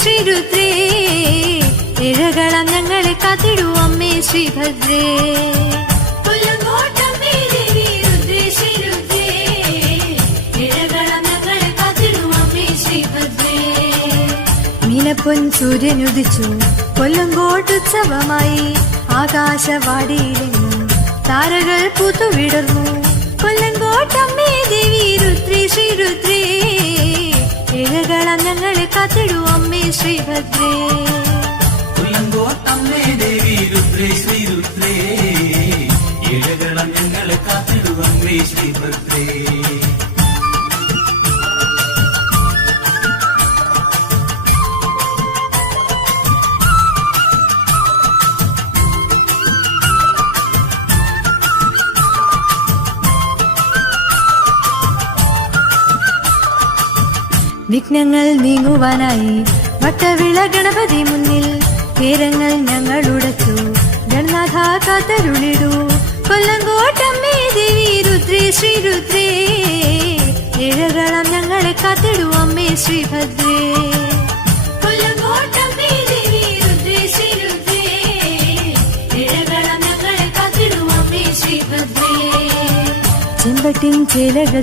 ശ്രീരുദ്രേ ഇഴകളം ഞങ്ങളെ കാത്തിടൂ അമ്മേ ശ്രീഭദ്രേ. കൊല്ലങ്കോട്ടമ്മേ ദേവി രുദ്രേ ശ്രീരുദ്രേ ഇഴകളം ഞങ്ങളെ കാത്തിടൂ അമ്മേ ശ്രീഭദ്രേ. മീനപ്പൊൻ സൂര്യനുദിച്ചു കൊല്ലങ്കോട്ടുത്സവമായി ആകാശവാടിയിലെങ്ങും താരകൾ പൂത്തുവിടർന്നു. കൊല്ലങ്കോട്ടമ്മേ ദേവി രുദ്രേ ശ്രീരുദ്രേ ഇഴകളം ഞങ്ങളെ കാത്തിടൂ അമ്മേ ശ്രീഭദ്രേ. കൊല്ലങ്കോട്ടമ്മേ ദേവി രുദ്രേ ശ്രീരുദ്രേ ഇഴകളം ഞങ്ങളെ കാത്തിടൂ അമ്മേ ശ്രീഭദ്രേ. വിഘ്നങ്ങൾ നീങ്ങുവാനായി വട്ടവിള ഗണപതി മുന്നിൽ കേരങ്ങൾ ഞങ്ങൾ ഉടച്ചു. ഗണനാഥ കാത്തരുളിടൂ കൊല്ലങ്കോട്ടമ്മേ ദേവി രുദ്രേ ശ്രീരുദ്രേ ഇഴകളം ഞങ്ങളെ കാത്തിടൂ അമ്മേ ശ്രീഭദ്രേ. കൊല്ലങ്കോട്ടമ്മേ ദേവി രുദ്രേ ശ്രീരുദ്രേ ഇഴകളം ഞങ്ങളെ കാത്തിടൂ അമ്മേ ശ്രീഭദ്രേ. ചെമ്പട്ടിൻ ചേലകൾ